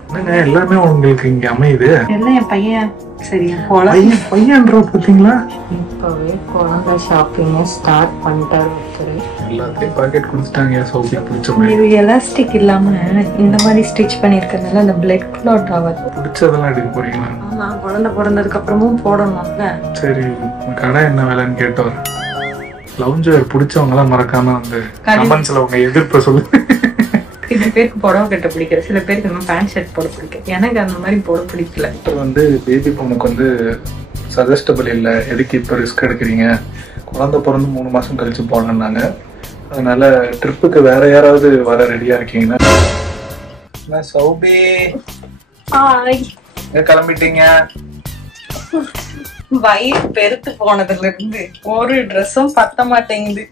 என்னங்க எல்லாமே உங்களுக்கு இங்க அமையுது. எல்லாம் என் பையன் சரியா பையன்ற பாத்தீங்களா? இப்பவே குழந்தை ஷாப்பிங் ஸ்டார்ட் பண்ணிட்டாரு ஒருத்தர். எல்லாத்தையும் பாக்கெட் கொடுத்துட்டாங்க. சோபி பிடிச்ச மாதிரி இது எலாஸ்டிக் இல்லாம இந்த மாதிரி ஸ்டிச் பண்ணிருக்கிறதுனால அந்த பிளட் கிளாட் ஆகாது. பிடிச்சதெல்லாம் எடுக்க போறீங்களா? ஆமா, குழந்தை பிறந்ததுக்கு அப்புறமும் போடணும்ல. சரி, கடை என்ன வேலைன்னு கேட்டவர். லவுஞ்ச் வேர் பிடிச்சவங்க எல்லாம் மறக்காம வந்து கமெண்ட்ஸ்ல உங்க எதிர்ப்ப சொல்லு. சில பேருக்கு புடவை கட்ட பிடிக்கிற, சில பேருக்கு நம்ம பேண்ட் ஷர்ட் போட பிடிக்கும். எனக்கு அந்த மாதிரி போட பிடிக்கல. வந்து பேபி பொண்ணுக்கு வந்து சஜஸ்டபிள் இல்லை, எதுக்கு இப்போ ரிஸ்க் எடுக்கிறீங்க, குழந்தை பிறந்து 3 மாசம் கழிச்சு போனாங்க. அதனால ட்ரிப்புக்கு வேற யாராவது வர ரெடியா இருக்கீங்கன்னா சௌபி கிளம்பிட்டீங்க. வயிறு பெருத்து போனதுல இருந்து ஒரு ட்ரெஸ்ஸும் பத்த மாட்டேங்குது.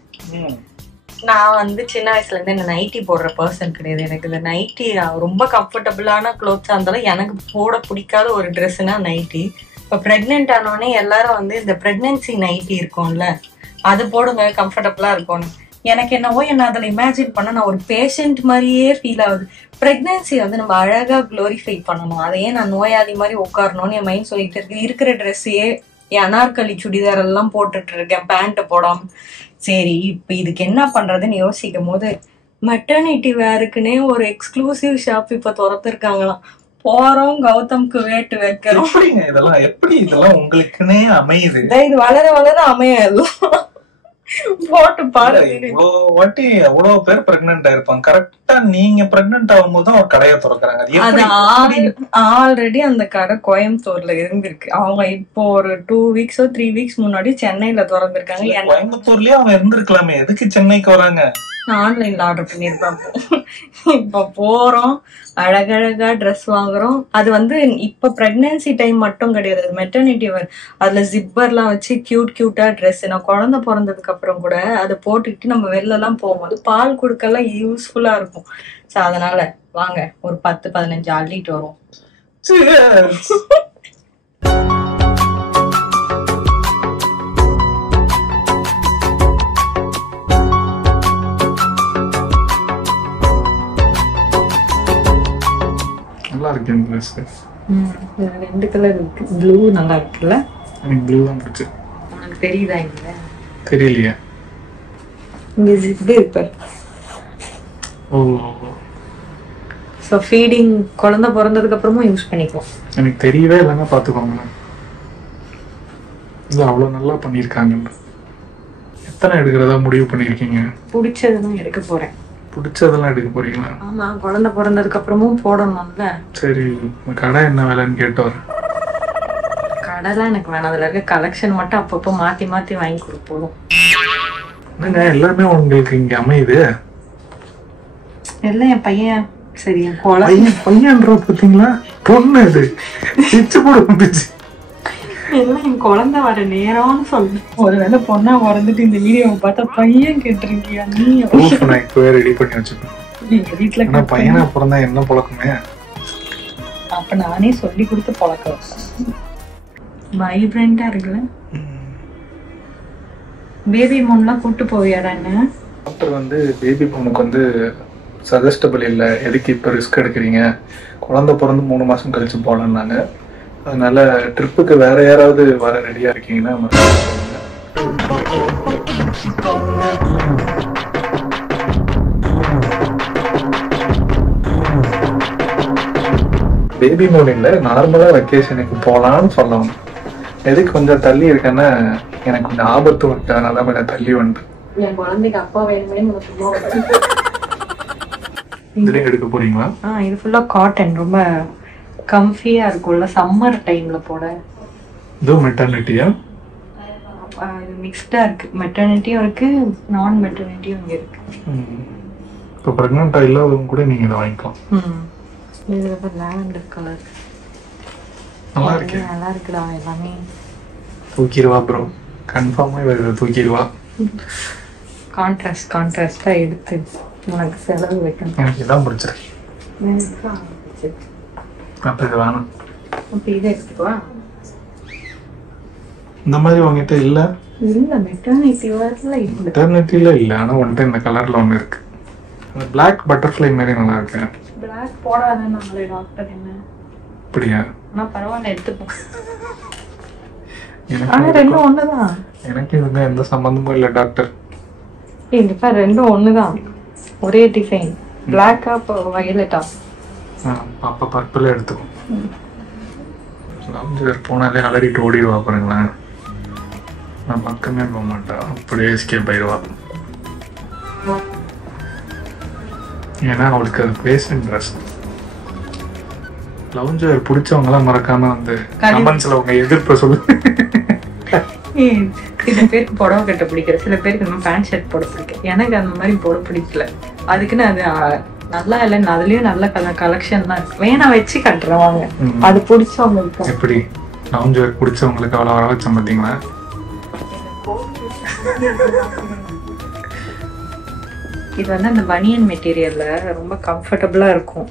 நான் வந்து சின்ன வயசுல இருந்து இந்த நைட்டி போடுற பர்சன் கிடையாது. எனக்கு இந்த நைட்டி ரொம்ப கம்ஃபர்டபுளான கிளாத்ஸா இருந்தாலும் எனக்கு போட பிடிக்காத ஒரு ட்ரெஸ்னா நைட்டி. இப்போ பிரெக்னென்ட் ஆனோடனே எல்லாரும் வந்து இந்த பிரெக்னன்சி நைட்டி இருக்கும்ல, அது போடுங்க கம்ஃபர்டபுளா இருக்கும்னு. எனக்கு என்னவோ என்ன அதில் இமேஜின் பண்ண நான் ஒரு பேஷண்ட் மாதிரியே ஃபீல் ஆகுது. பிரெக்னன்சி வந்து நம்ம அழகா குளோரிஃபை பண்ணணும், அதையே நான் நோயாளி மாதிரி உட்காரணும்னு என் மைண்ட் சொல்லிட்டு இருக்கு. இருக்கிற ட்ரெஸ்ஸையே என் அனார்கலி சுடிதார் எல்லாம் போட்டுட்டு இருக்கேன், பேண்ட் போடாம. சரி, இப்ப இதுக்கு என்ன பண்றதுன்னு யோசிக்கும் போது மெட்டர்னிட்டி வேருக்குன்னே ஒரு எக்ஸ்க்ளூசிவ் ஷாப் இப்ப திறந்துருக்காங்களாம். போறோம், கௌதம்க்கு வேட்டு வைக்கிறோம். இதெல்லாம் உங்களுக்குன்னே அமையுது. இது வளர வளர அமையும். போட்டு பாருங்க. வாட்டி எவ்வளவு பேர் பிரெக்னென்ட் ஆயிருப்பாங்க. கரெக்டா நீங்க பிரெக்னென்ட் ஆகும்போது தான் ஒரு கடையை திறக்கிறாங்க. ஆல்ரெடி அந்த கடை கோயம்புத்தூர்ல இருந்திருக்கு. அவங்க இப்போ ஒரு 2 வீக்ஸோ 3 வீக்ஸ் முன்னாடி சென்னையில திறந்திருக்காங்க. கோயம்புத்தூர்லயே அவங்க இருந்திருக்கலாமே, எதுக்கு சென்னைக்கு வராங்க? ஆன்லைன்ல ஆர்டர் பண்ணிருப்பேன். இப்ப போறோம், அழகழகா ட்ரெஸ் வாங்குறோம். அது வந்து இப்ப பிரெக்னன்சி டைம் மட்டும் கிடையாது, மெட்டர்னிட்டி வேர். அதுல ஜிப்பர்லாம் வச்சு கியூட்டா ட்ரெஸ். நான் குழந்தை பிறந்ததுக்கு அப்புறம் கூட அதை போட்டுக்கிட்டு நம்ம வெளில எல்லாம் போகும்போது பால் கொடுக்கலாம் யூஸ்ஃபுல்லா இருக்கும். சோ அதனால வாங்க ஒரு 10-15 அள்ளிட்டு வரும். நல்லா இருக்கு இந்த ட்ரெஸ். 2 கலர் இருக்கு. ப்ளூ நல்லா இருக்குல்ல? எனக்கு ப்ளூ தான் பிடிச்சு. உனக்கு தெரியுதா? இல்ல தெரியலையா? இங்க ஜிப் இருக்கு. ஓ, ஸோ ஃபீடிங் குழந்தை பிறந்ததுக்கு அப்புறமும் யூஸ் பண்ணிக்கலாம். எனக்கு தெரியவே இல்லைன்னா பார்த்துக்கோங்க. இது அவ்வளோ நல்லா பண்ணியிருக்காங்க. எத்தனை எடுக்கிறதா முடிவு பண்ணியிருக்கீங்க? பிடிச்சதுதான் எடுக்க போறேன். பிடிச்சதெல்லாம் எடுக்க போறீங்களா? ஆமா, குழந்தை பிறந்ததுக்கு அப்புறமும் போடணும்ல. சரி, கடை என்ன வேலைன்னு கேட்டவர். கடைலாம் எனக்கு வேணாம், அதுல இருக்க கலெக்ஷன் மட்டும் அப்பப்போ மாத்தி மாத்தி வாங்கி கொடுப்போம். என்னங்க எல்லாமே உங்களுக்கு இங்க அமையுது. எல்லாம் என் பையன் சரியா பையன்ற பாத்தீங்களா? பொண்ணு இது பிச்சு போட வந்துச்சு. எல்லாம் என் குழந்தை வர நேரம்னு சொல்லு. ஒருவேளை பொண்ணா பிறந்துட்டு இந்த வீடியோவை பார்த்தா பையன் கேட்டிருக்கியா நீ? நான் இப்பவே ரெடி பண்ணி வச்சுப்பேன். எங்க வீட்டுல பையனா பிறந்தா என்ன பழக்கமே? அப்ப நானே சொல்லி கொடுத்து பழக்கம். வைப்ரண்டா இருக்குல்ல? பேபி மூன்லாம் கூட்டு போவியாடா? என்ன டாக்டர் வந்து பேபி பொண்ணுக்கு வந்து சஜஸ்டபிள் இல்லை, எதுக்கு இப்போ ரிஸ்க் எடுக்கிறீங்க, குழந்தை பிறந்து 3 மாசம் கழிச்சு போனாங்க. அதனால ட்ரிப்புக்கு வேற யாராவது வர ரெடியா இருக்கீங்கன்னா பேபி மூன் இல்லை, நார்மலா வெக்கேஷனுக்கு போலான்னு சொல்லணும். எதுக்கு கொஞ்சம் தள்ளி இருக்கேன்னா எனக்கு கொஞ்சம் ஆபத்தும் இருக்கு, அதனால கொஞ்சம் தள்ளி வந்து என் குழந்தைக்கு அப்பா வேணுமே. இதுலயே எடுக்க போறீங்களா? இது ஃபுல்லா காட்டன், ரொம்ப கம்ஃபியா இருக்கும்ல சம்மர் டைம்ல போட. இது மெட்டர்னிட்டியா? இது மிக்ஸ்டா இருக்கு, மெட்டர்னிட்டியும் இருக்கு, நான் மெட்டர்னிட்டியும் இங்க இருக்கு. இப்போ பிரெக்னென்ட்டா இல்லாதவங்க கூட நீங்க இதை வாங்கிக்கலாம். இது வந்து லாவெண்டர் கலர். நல்லா இருக்கு. நல்லா இருக்குடா எல்லாமே. தூக்கிடுவா ப்ரோ, கன்ஃபார்மா இதை தூக்கிடுவா. கான்ட்ராஸ்டா எடுத்து உனக்கு செலவு வைக்கணும். எனக்கு இதான் பிடிச்சிருக்கு. அப்ப இது வேணும். அப்ப இதை எடுத்துக்கவா? இந்த மாதிரி உங்ககிட்ட இல்ல? இல்ல, மெட்டர்னிட்டில இல்ல. ஆனா உன்கிட்ட இந்த கலர்ல ஒண்ணு இருக்கு. பிளாக் பட்டர்ஃப்ளை மாதிரி நல்லா இருக்கு. பிளாக் போடாதே டாக்டர் என்ன. அப்படியா? ஆனா பரவாயில்ல எடுத்துப்போம். ஆனா ரெண்டும் ஒண்ணுதான். எனக்கு இதுங்க எந்த சம்பந்தமும் இல்லை டாக்டர். இல்லப்பா ரெண்டும் ஒண்ணுதான், ஒரே டிசைன். பிளாக்கா வயலட்டா? அப்ப பர்பிள் எடுத்துக்கும். போனாலே அலறிட்டு ஓடிடுவா பாருங்களேன். நான் பக்கமே போக மாட்டேன், அப்படியே எஸ்கேப் ஆயிடுவா. ஏன்னா அவளுக்கு அது பேஷன் ட்ரெஸ். லவுஞ்சர் பிடிச்சவங்க எல்லாம் மறக்காம வந்து கமெண்ட்ஸ்ல உங்க எதிர்ப்ப சொல்லு. சில பேருக்கு புடவை கட்ட பிடிக்கிற, சில பேருக்கு நம்ம பேண்ட் ஷர்ட் போட பிடிக்கும். எனக்கு அந்த மாதிரி போட பிடிக்கல. அதுக்குன்னு அது நல்லா இல்லைன்னு அதுலயும் நல்ல கலெக்ஷன் தான் இருக்கு. வேணா வச்சு கட்டுறவாங்க, அது பிடிச்சவங்களுக்கு. எப்படி லவுஞ்சர் பிடிச்சவங்களுக்கு அவ்வளோ வர வச்சோம் பார்த்தீங்களா? இது வந்து அந்த பனியன் மெட்டீரியல்ல ரொம்ப கம்ஃபர்டபுளா இருக்கும்.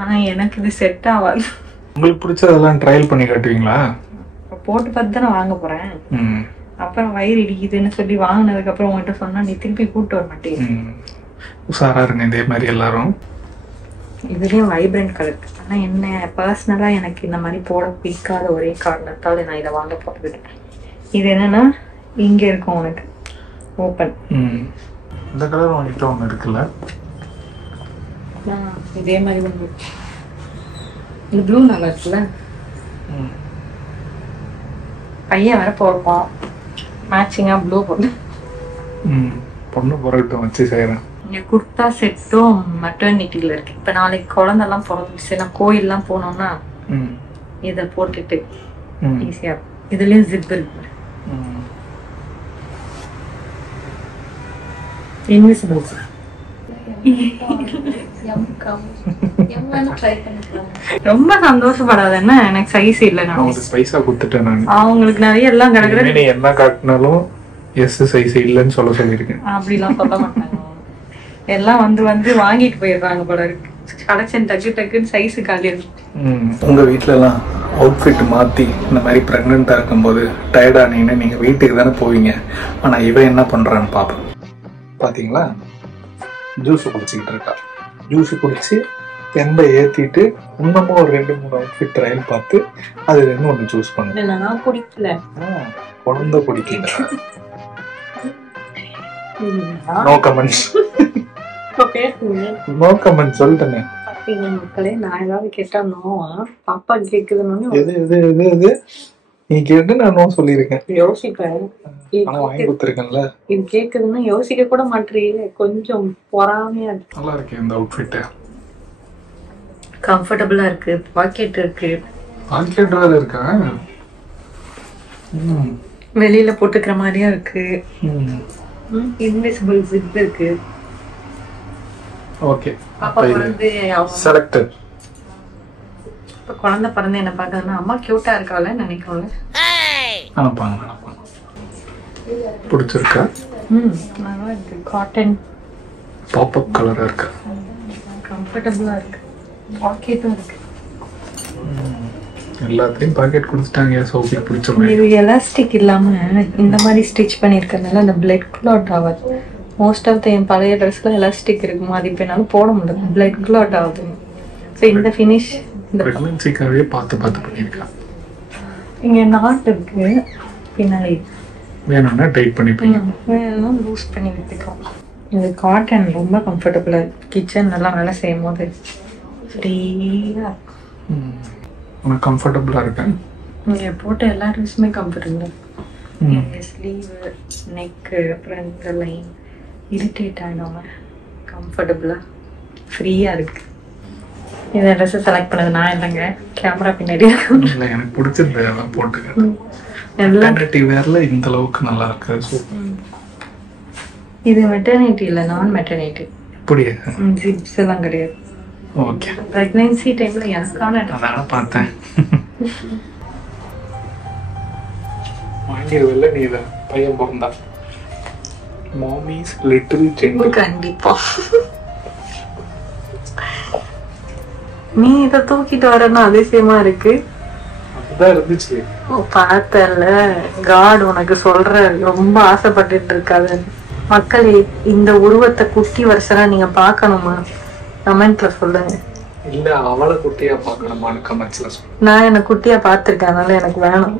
ஆனா எனக்கு இது செட் ஆகாது. உங்களுக்கு பிடிச்சதெல்லாம் ட்ரையல் பண்ணி காட்டுவீங்களா? போட்டு பார்த்து தானே வாங்க போறேன். அப்புறம் வயிறு இடிக்குதுன்னு சொல்லி வாங்கினதுக்கு அப்புறம் உங்ககிட்ட சொன்னா நீ திருப்பி கூப்பிட்டு வர மாட்டேன். உஷாரா இருங்க இதே மாதிரி எல்லாரும். இதுலயும் வைப்ரண்ட் கலர். ஆனா என்ன பர்சனலா எனக்கு இந்த மாதிரி போட பிடிக்காத ஒரே காரணத்தால நான் இதை வாங்க போறது. இது என்னன்னா இங்க இருக்கும் உனக்கு ஓப்பன். இந்த கலர் வாங்கிட்டு ஒண்ணு இருக்குல்ல, இதே மாதிரி ஒன்று. இந்த ப்ளூ நல்லா இருக்குல்ல, பையன் வர போறப்பான் மேட்சிங்கா ப்ளூ போட்டு. பொண்ணு பொருட்டம் வச்சு செய்யறேன். இங்க குர்தா செட்டும் மெட்டர்னிட்டில இருக்கு. இப்ப நாளைக்கு குழந்தெல்லாம் பிறந்துச்சு, நான் கோயில்லாம் போனோம்னா இத போட்டுட்டு ஈஸியா இருக்கும். இதுலயும் ஜிப் இருக்கு. இன்விசிபிள். ரொம்ப சந்தோஷப்படாத. என்ன எனக்கு சைஸ் இல்ல, நான் ஸ்பைஸா குத்துட்டேன். நான் அவங்களுக்கு நிறைய எல்லாம் கிடக்குறது. நீ என்ன காட்டினாலும் எஸ் சைஸ் இல்லன்னு சொல்லிருக்கேன். அப்படிலாம் சொல்ல மாட்டாங்க. எல்லாம் வந்து வந்து வாங்கிட்டு போயிடுறாங்க போல இருக்கு. கலெக்ஷன் டக்கு டக்குன்னு சைஸ் காலி. உங்க வீட்டுல எல்லாம் அவுட்ஃபிட் மாத்தி இந்த மாதிரி பிரெக்னெண்டா இருக்கும்போது டயர்டானீங்கன்னு நீங்க வீட்டுக்கு தானே போவீங்க. ஆனா இவ என்ன பண்றான்னு பாப்போம். பாத்தீங்களா, ஜூஸ் குடிச்சுக்கிட்டு இருக்கா. ஜூஸ் குடிச்சு தெம்பை ஏத்திட்டு இன்னமும் ஒரு 2-3 அவுட்ஃபிட் ட்ரையல் பார்த்து அது ரெண்டு ஒன்று சூஸ் பண்ணு. நான் குடிக்கல, குழந்தை குடிக்கல. No comments. நோ கமெண்ட் சொல்லிட்டேன். மக்களே நான் ஏதாவது கேட்டா நோவா? பாப்பா கேக்குதுன்னு எது எது எது எது நீ கேட்டு நான் நோ சொல்லியிருக்கேன். யோசிப்பேன். வாங்கி கொடுத்துருக்கேன்ல. இது கேக்குதுன்னா யோசிக்க கூட மாட்டீங்க. கொஞ்சம் பொறாமையா இருக்கு. நல்லா இருக்கு இந்த அவுட்ஃபிட். கம்ஃபர்டபுளா இருக்கு. பாக்கெட் இருக்கு. பாக்கெட் வேற இருக்கா? வெளியில போட்டுக்கிற மாதிரியும் இருக்கு. இன்விசிபிள் ஜிப் இருக்கு. ஓகே. பாப்பா வந்து செலக்டட். இப்ப குழந்தை பிறந்து என்ன பாக்குறதுன்னா அம்மா கியூட்டா இருக்கால நினைக்கல. அனுப்பாங்க. பிடிச்சிருக்கா? நல்லா இருக்கு. காட்டன் பாப்அப் கலரா இருக்கு. கம்ஃபர்டபுளா இருக்கு. பாக்கெட்டும் இருக்கு. எல்லாத்தையும் பாக்கெட் கொடுத்துட்டாங்க. சோஃபி பிடிச்சோம். இது எலாஸ்டிக் இல்லாம இந்த மாதிரி ஸ்டிச் பண்ணிருக்கறதுனால அந்த பிளட் கிளாட் ஆகாது. மோஸ்ட் ஆஃப் த பழைய ட்ரெஸ்ல எலாஸ்டிக் இருக்கும், அது இப்ப என்னால போட முடியல, பிளட் கிளாட் ஆகுது. ஸோ இந்த ஃபினிஷ் இந்த பிரெக்னன்சிக்காகவே பார்த்து பண்ணியிருக்கா. இங்க நாட் இருக்கு பின்னாடி. வேணும்னா டைட் பண்ணிப்பீங்க, வேணும்னா லூஸ் பண்ணி விட்டுக்கலாம். இது காட்டன் ரொம்ப கம்ஃபர்டபுளா இருக்கு. கிச்சன் எல்லாம் வேலை செய்யும் போது ஃப்ரீயா உனக்கு கம்ஃபர்டபுளா இருக்கு. இங்க போட்ட எல்லா ட்ரெஸ்ஸுமே கம்ஃபர்டபுளா இருக்கு. ஸ்லீவ், நெக், அப்புறம் இந்த லைன் இரிட்டேட் ஆகிடாம கம்ஃபர்டபுளா ஃப்ரீயா இருக்கு. இந்த ட்ரெஸ் செலக்ட் பண்ணது நான் இல்லைங்க, கேமரா பின்னாடி. இல்லை, எனக்கு பிடிச்சிருந்தது எல்லாம் போட்டுக்கிறேன். மெட்டர்னிட்டி வேர்ல இந்த அளவுக்கு நல்லா இருக்கு. இது மெட்டர்னிட்டி இல்லை, நான் மெட்டர்னிட்டி. அப்படியே ஜிப்ஸ் எல்லாம் கிடையாது. ஓகே. பிரெக்னன்சி டைம்ல எனக்கான அதான பார்த்தேன். வாங்கிடுவல்ல நீ இதை பையன் பிறந்தா. மாமிஸ் லிட்டில் ஜென்டில். கண்டிப்பா நீ இதை தூக்கிட்டு வரணும் அதிசயமா இருக்கு. அதுதான் இருந்துச்சு. பார்த்தல காட் உனக்கு சொல்ற, ரொம்ப ஆசைப்பட்டுட்டு இருக்காது. மக்களே, இந்த உருவத்தை குட்டி வருஷம் நீங்க பாக்கணுமா? கமெண்ட்ல சொல்லுங்க. இல்ல அவளை குட்டியா பாக்கணுமான்னு கமெண்ட்ஸ்ல சொல்லுங்க. நான் என்ன குட்டியா பாத்திருக்கேன், அதனால எனக்கு வேணும்.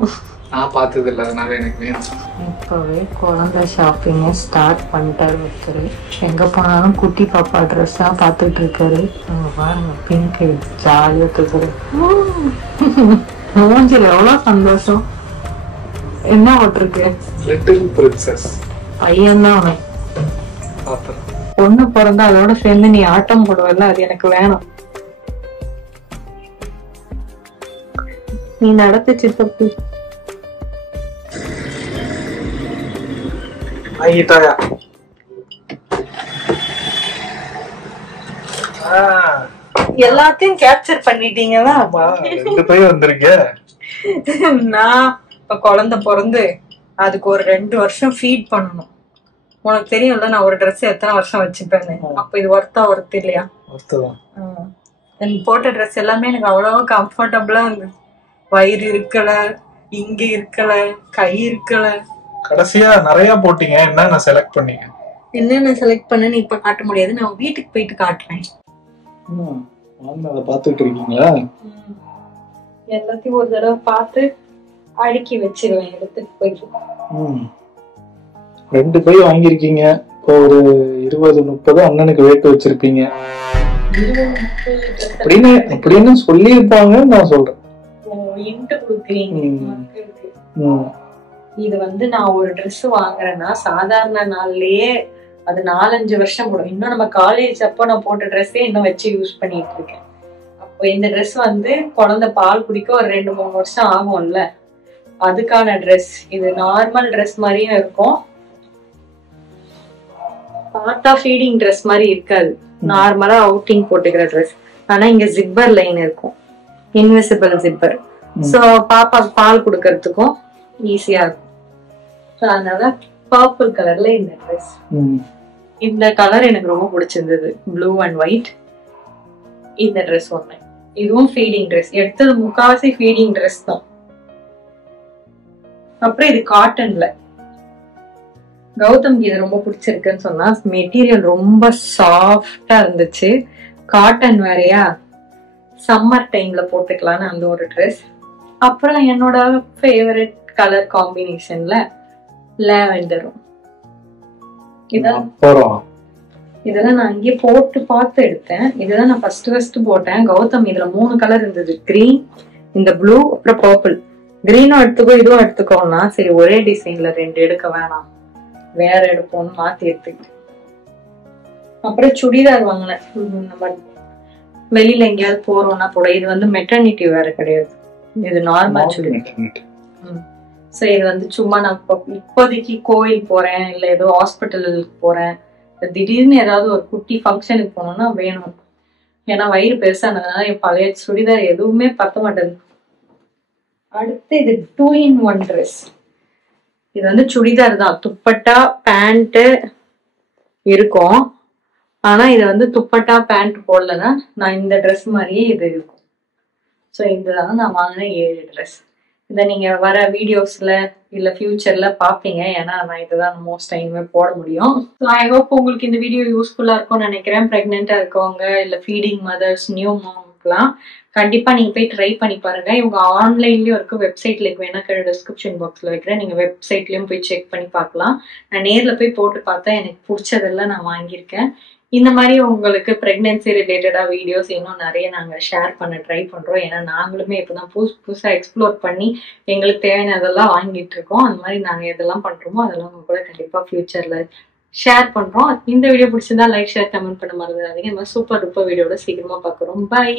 நான் பார்த்தது இல்லை, அதனால எனக்கு வேணும். இப்போவே குழந்தை ஷாப்பிங்கை ஸ்டார்ட் பண்ணிட்டாரு ஒருத்தர். எங்கே போனாலும் குட்டி பாப்பா ட்ரெஸ்ஸாக பார்த்துட்டு இருக்காரு. அங்கே பாருங்க பிங்க் ஜாலியாக இருக்குது. மூஞ்சில் எவ்வளோ சந்தோஷம். என்ன ஓட்டிருக்கு? லிட்டில் பிரின்சஸ் பையன்தான் அவன். பொண்ணு பிறந்தா அதோட சேர்ந்து நீ ஆட்டம் போடுவல, அது எனக்கு வேணும். நீ நடத்துச்சு தப்பு. ஆகிட்டாயா? எல்லாத்தையும் கேப்சர் பண்ணிட்டீங்களா? ரெண்டு பேர் வந்திருக்க. நான் இப்ப குழந்தை பிறந்து அதுக்கு ஒரு 2 வருஷம் ஃபீட் பண்ணணும். உனக்கு தெரியும்ல நான் ஒரு ட்ரெஸ் எத்தனை வருஷம் வச்சுப்பேன்னு. அப்ப இது ஒர்த் இல்லையா? எனக்கு போட்ட ட்ரெஸ் எல்லாமே எனக்கு அவ்வளவா கம்ஃபர்டபுளா இருந்தது. வயிறு இருக்கல, இங்க இருக்கல, கை இருக்கல. கடைசியா நிறைய போட்டீங்க, என்ன செலக்ட் பண்ணீங்க? என்னென்ன செலக்ட் பண்ணேன்னு இப்ப காட்ட முடியாது, நான் வீட்டுக்கு போயிட்டு காட்டுறேன். அதை பாத்துட்டு இருக்கீங்களா? எல்லாத்தையும் ஒரு தடவை பார்த்து அடுக்கி வச்சிருவேன் எடுத்துட்டு போயிட்டு. 2 பை வாங்கிருக்கீங்க. இப்போ ஒரு 20-30 அண்ணனுக்கு வேட்டு வச்சிருப்பீங்க அப்படின்னு சொல்லியிருப்பாங்க. நான் சொல்றேன் இது வந்து நான் ஒரு ட்ரெஸ் வாங்குறேன்னா சாதாரண நாள்லயே அது 4-5 வருஷம் போடும். இன்னும் நம்ம காலேஜ் அப்போ நான் போட்ட ட்ரெஸ்ஸே இன்னும் வச்சு யூஸ் பண்ணிட்டு இருக்கேன். அப்போ இந்த ட்ரெஸ் வந்து குழந்தை பால் குடிக்க ஒரு 2-3 வருஷம் ஆகும்ல, அதுக்கான ட்ரெஸ். இது நார்மல் ட்ரெஸ் மாதிரியும் இருக்கும், பார்த்தா ஃபீடிங் ட்ரெஸ் மாதிரி இருக்காது. நார்மலா அவுட்டிங் போட்டுக்கிற ட்ரெஸ். ஆனா இங்க ஜிப்பர் லைன் இருக்கும், இன்விசிபிள் ஜிப்பர். சோ பாப்பாக்கு பால் குடுக்கறதுக்கும் ஈஸியா இருக்கும். அதனால பர்பிள் கலர்ல இந்த ட்ரெஸ். இந்த கலர் எனக்கு ரொம்ப பிடிச்சிருந்தது, ப்ளூ அண்ட் ஒயிட். இந்த ட்ரெஸ் ஒண்ணு, இதுவும் ஃபீடிங் ட்ரெஸ். எடுத்தது முக்காவாசி ஃபீடிங் ட்ரெஸ் தான். அப்புறம் இது காட்டன்ல. கௌதம்க்கு இது ரொம்ப பிடிச்சிருக்குன்னு சொன்னா, மெட்டீரியல் ரொம்ப சாஃப்டா இருந்துச்சு. காட்டன் வேறையா, சம்மர் டைம்ல போட்டுக்கலான்னு அந்த ஒரு ட்ரெஸ். அப்புறம் என்னோட ஃபேவரட் கலர் காம்பினேஷன்ல லாவெண்டரும். இதெல்லாம் நான் அங்கேயே போட்டு பார்த்து எடுத்தேன். இதெல்லாம் நான் ஃபர்ஸ்ட் போட்டேன். கௌதம் இதுல 3 கலர் இருந்தது, கிரீன், இந்த ப்ளூ, அப்புறம் பர்பிள். கிரீனும் எடுத்துக்கோ இதுவும் எடுத்துக்கோன்னா சரி ஒரே டிசைன்ல 2 எடுக்க வேணாம், வேற எடுப்போம்னு மாத்தி எடுத்துக்கிட்டு. அப்புறம் சுடிதார் வாங்கினேன். நம்ம வெளியில எங்கேயாவது போறோம்னா கூட, இது வந்து மெட்டர்னிட்டி வேற கிடையாது, இது நார்மல் சுடிதார். சோ இது வந்து சும்மா நான் இப்போதைக்கு கோயில் போறேன், இல்ல ஏதோ ஹாஸ்பிட்டலுக்கு போறேன், திடீர்னு ஏதாவது ஒரு குட்டி ஃபங்க்ஷனுக்கு போனோம்னா வேணும். ஏன்னா வயிறு பெருசானதுனால என் பழைய சுடிதார் எதுவுமே பத்த மாட்டேது. அடுத்து இது 2-in-1 ட்ரெஸ். இது வந்து சுடிதார் தான், துப்பட்டா பேண்ட் இருக்கும். ஆனா இது வந்து துப்பட்டா பேண்ட் போடலன்னா நான் இந்த ட்ரெஸ் மாதிரியே இது இருக்கும். ஸோ இதுதான் நான் வாங்கின 7 ட்ரெஸ். இதை நீங்க வர வீடியோஸ்ல இல்ல ஃபியூச்சர்ல பாப்பீங்க, ஏன்னா நான் இதுதான் மோஸ்ட் டைமே போட முடியும். ஸோ ஐ ஹோப் உங்களுக்கு இந்த வீடியோ யூஸ்ஃபுல்லா இருக்கும்னு நினைக்கிறேன். பிரெக்னெண்டா இருக்கவங்க இல்ல ஃபீடிங் மதர்ஸ், நியூ மாம்க்குலாம் கண்டிப்பா நீங்க போய் ட்ரை பண்ணி பாருங்க. இவங்க ஆன்லைன்லயும் இருக்கு, வெப்சைட் லிங்க் வேணா கீழே டிஸ்கிரிப்ஷன் பாக்ஸ்ல வைக்கிறேன், நீங்க வெப்சைட்லயும் போய் செக் பண்ணி பார்க்கலாம். நான் நேர்ல போய் போட்டு பார்த்தேன், எனக்கு பிடிச்சதெல்லாம் நான் வாங்கியிருக்கேன். இந்த மாதிரி உங்களுக்கு பிரெக்னன்சி ரிலேட்டடா வீடியோஸ் இன்னும் நிறைய நாங்க ஷேர் பண்ண ட்ரை பண்றோம். ஏன்னா நாங்களுமே இப்பதான் புதுசா எக்ஸ்ப்ளோர் பண்ணி எங்களுக்கு தேவையானதெல்லாம் வாங்கிட்டு இருக்கோம். அந்த மாதிரி நாங்க எதெல்லாம் பண்றோமோ அதெல்லாம் உங்க கூட கண்டிப்பா ஃபியூச்சர்ல ஷேர் பண்றோம். இந்த வீடியோ பிடிச்சிருந்தா லைக், ஷேர், கமெண்ட் பண்ண மறந்துடாதீங்க. இந்த மாதிரி சூப்பர் வீடியோட சீக்கிரமா பாக்குறோம். பை.